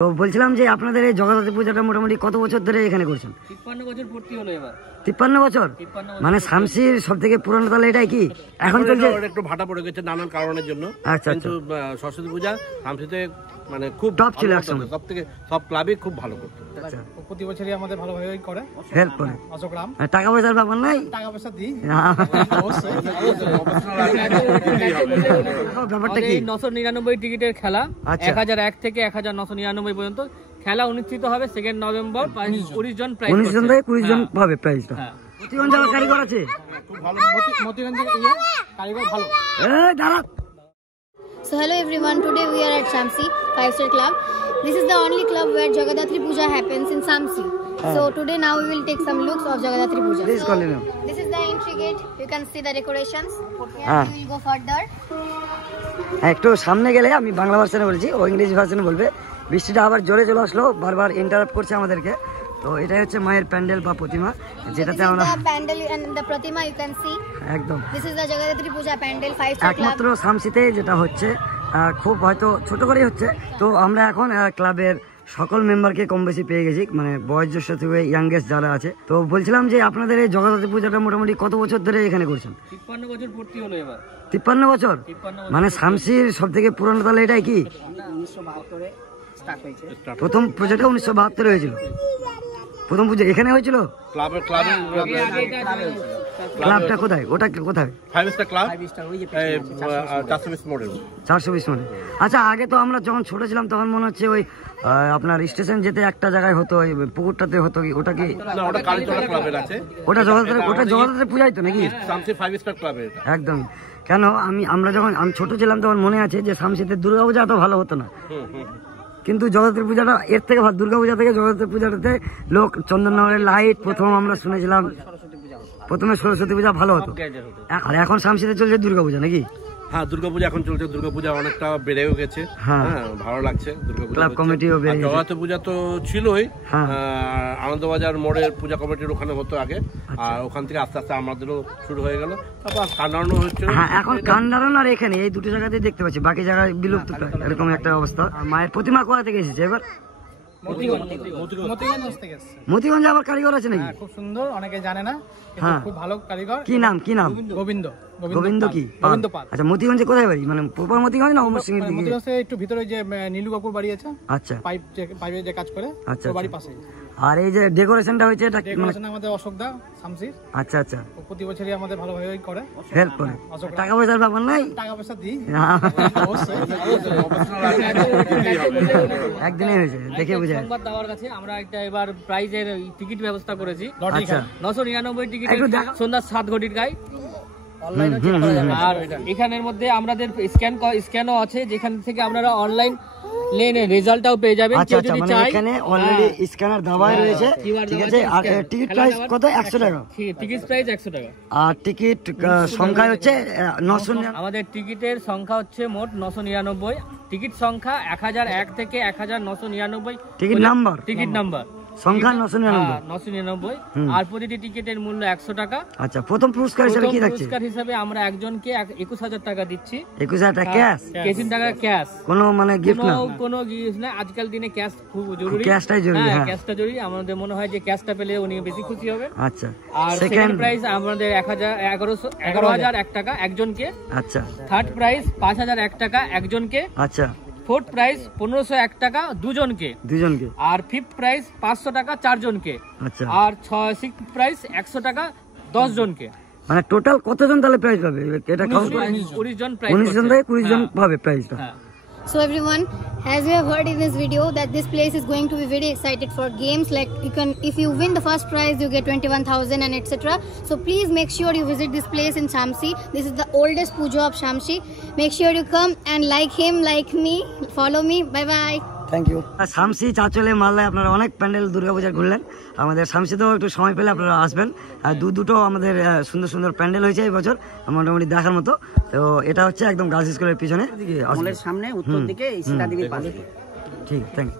তো বলছিলাম যে আপনাদের এই জগদ্ধাত্রী পূজাটা মোটামুটি কত বছর ধরে এখানে করছেন? 53 বছর পূর্তি হলো এবার। 53 বছর? মানে শামসির সবথেকে পুরনো তাহলে এটাই কি এখন চলছে? একটু ভাটা পড়ে গেছে নানান কারণের জন্য। আচ্ছা, কিন্তু সরস্বতী পূজা শামসিতে মানে খুব টপ ছিল একসময়, সবথেকে সব ক্লাবে খুব ভালো করতো। আচ্ছা, প্রতি বছরই আমাদের ভালোভাবেই করে, হেল্প করে। অশোকরাম টাকা পয়সার ব্যাপার নাই, টাকা পয়সা দিই অবশ্যই। ব্যাপারটা কি? 999 টিকিটের খেলা, আচ্ছা। 1001 থেকে 1999 পর্যন্ত খেলা অনুষ্ঠিত হবে 2 নভেম্বর। 19 জন প্রাইজ, 19 জন থেকে 20 জন পাবে প্রাইজটা। মতিগঞ্জ জেলার কারিগর আছে, মতিগঞ্জের কারিগর ভালো। এই দাঁড়া। So hello everyone, today we are at Shamsi 5-star club. This is the only club where Jagadhatri Puja happens in Shamsi. So today now we will take some looks of Jagadhatri Puja. Please continue. This is the entry gate. You can see the decorations. Here we will go further. একটু সামনে গেলে আমি বাংলা ভার্সনে বলছি, ও ইংরেজি ভার্সনে বলবে। বৃষ্টিটা আবার জোরে চলে আসলো, বারবার ইন্টারাপ্ট করছে আমাদেরকে। তো এটাই হচ্ছে মায়ের প্যান্ডেল বা প্রতিমা, যেটাতে আমরা pandal and the pratima you can see. একদম This is the Jagadhatri Puja pandal 5-star club. একমাত্র শামসিতে যেটা হচ্ছে, খুব হয়তো ছোট করেই হচ্ছে। তো আমরা এখন ক্লাবের সকল মেম্বারকে কম বেশি পেয়ে গেছি, মানে বয়োজ্যেষ্ঠ থেকে ইয়াংগেস্ট যারা আছে। তো বলছিলাম যে আপনাদের এই জগদ্ধাত্রী পূজাটা মোটামুটি কত বছর ধরে এখানে করছেন? 53 বছর পূর্তি হলো এবার। 53 বছর? মানে শামসির সব থেকে পুরনো তাহলে এটাই কি? 1972 স্টার্ট হয়েছে। প্রথম পূজাটা 1972 হয়েছিল। প্রথম পূজা এখানে হয়েছিল? ক্লাবটা কোথায়? ওটা কোথায়? 5-star club, 420 model. 420 মানে। আচ্ছা, আগে তো আমরা যখন ছোট ছিলাম তখন মনে হচ্ছে ওই আপনার স্টেশন যেতে একটা জায়গায় হতো, ওই পুকুরটাতে হতো, কি ওটা কি? না, ওটা কালীতলা ক্লাবের আছে। ওটা জগদ্ধাত্রী পূজাই তো নাকি? শামসি 5-star ক্লাবের একদম। কেন আমরা যখন ছোট ছিলাম তখন মনে আছে যে শামসিতে দুর্গাপূজা এত ভালো হতো না, কিন্তু জগদ্ধাত্রী পূজাটা এর থেকে ভালো। দুর্গাপূজা থেকে জগদ্ধাত্রী পূজাটাতে লোক চন্দননগরের লাইট প্রথম আমরা শুনেছিলাম, প্রথমে সরস্বতী পূজা ভালো হতো, আর এখন শামসিতে চলছে দুর্গাপূজা নাকি? হ্যাঁ, দুর্গাপূজা এখন চলছে। দুর্গাপূজা অনেকটা বেড়েও গেছে। হ্যাঁ, ভালো লাগছে দুর্গাপূজা। ক্লাব কমিটিও বেড়ে গেছে। জগদ্ধাত্রী পূজা তো ছিলই, আনন্দবাজার মোড়ের পূজা কমিটির ওখানে হতো আগে, আর ওখান থেকে আস্তে আস্তে আমাদেরও শুরু হয়ে গেল। তারপর কান্দানো হচ্ছে। হ্যাঁ, এখন কান্দারন আর এখানে এই দুটো জায়গাতেই দেখতে পাচ্ছি, বাকি জায়গায় বিলুপ্ত প্রায়, এরকম একটা অবস্থা। মায়ের প্রতিমা কোথা থেকে এসেছে এবার? মতিগঞ্জ আবার কারিগর আছে নাকি? খুব সুন্দর, অনেকে জানে না, খুব ভালো কারিগর। কি নাম? গোবিন্দ কি? গোবিন্দ পাল। আচ্ছা, মতিগঞ্জে কোথায় বাড়ি? মানে প্রপার মতিগঞ্জ না অমর সিং এর দিকে? মতিগঞ্জে একটু ভিতরে যে নীলু কাকুর বাড়ি আছে। আচ্ছা, পাইপে যে কাজ করে, আচ্ছা, বাড়ির পাশে। আর এই যে ডেকোরেশনটা হয়েছে এটা ডেকোরেশন আমাদের অশোকদা শামসির। আচ্ছা আচ্ছা, প্রতি বছরই আমাদের ভালোভাবেই করে, হেল্প করে। টাকা পয়সার ব্যাপার নাই, টাকা পয়সা দিই অবশ্যই। একদিনই হয়েছে, দেখে বুঝে। সংবাদ দেওয়ার কাছে আমরা একটা এবার প্রাইজের টিকিট ব্যবস্থা করেছি। আচ্ছা, 999 টিকিট সন্ধ্যা 7 ঘটির গাই। আর এখানের মধ্যে আমাদের স্ক্যানও আছে, যেখান থেকে আপনারা অনলাইন লেনে রেজাল্টটাও পেয়ে যাবেন। কেউ যদি চায়, এখানে অলরেডি স্ক্যানার দেওয়া রয়েছে, ঠিক আছে। আর টিকিট প্রাইস কত? 100 টাকা। টিকিট প্রাইস 100 টাকা। আর টিকিট সংখ্যা হচ্ছে 900। আমাদের টিকিটের সংখ্যা হচ্ছে মোট 999। টিকিট সংখ্যা 1001 থেকে 1999। টিকিট নাম্বার সংখ্যা 999। আর প্রতিটি টিকিটের মূল্য 100 টাকা। আচ্ছা, প্রথম পুরস্কার হিসেবে কি থাকছে? পুরস্কার হিসেবে আমরা একজনকে 21,000 টাকা দিচ্ছি। 21,000 টাকা ক্যাশ? 21 টাকা ক্যাশ। কোনো মানে গিফট না? কোনো গিফট না, আজকাল দিনে ক্যাশ খুব জরুরি। ক্যাশটাই জরুরি। হ্যাঁ, ক্যাশটা জরুরি। আমাদের মনে হয় যে ক্যাশটা পেলে উনি বেশি খুশি হবে। আচ্ছা। আর সেকেন্ড প্রাইস আমাদের 11,001 টাকা একজনকে। আচ্ছা। থার্ড প্রাইস 5,001 টাকা একজনকে। আচ্ছা। ফোর্থ প্রাইস 1501 টাকা দুজনকে। আর ফিফথ প্রাইস 500 টাকা 4 জনকে। আচ্ছা। আর সিক্সথ প্রাইস 100 টাকা 10 জনকে। মানে টোটাল কতজন তাহলে প্রাইজ পাবে? এটা 19 জন প্রাইজ। 19 জন থেকে 20 জন পাবে প্রাইজটা। So everyone, as you have heard in this video that this place is going to be very excited for games, like if you win the first prize you get 21,000 and etc. So please make sure you visit this place in Shamsi. This is the oldest puja of Shamsi. Make sure you come and like him, like me, follow me. Bye bye. Thank you. শামসি চাচলে মালদায় আপনারা অনেক প্যান্ডেল দুর্গাপূজা ঘুরলেন, আমাদের শামসিতেও একটু সময় পেলে আপনারা আসবেন। আর দুটো আমাদের সুন্দর সুন্দর প্যান্ডেল হয়েছে এই বছর, মোটামুটি দেখার মতো। তো এটা হচ্ছে একদম গার্লস স্কুলের পিছনে, সামনে উত্তর দিকে, ঠিক। Thank you.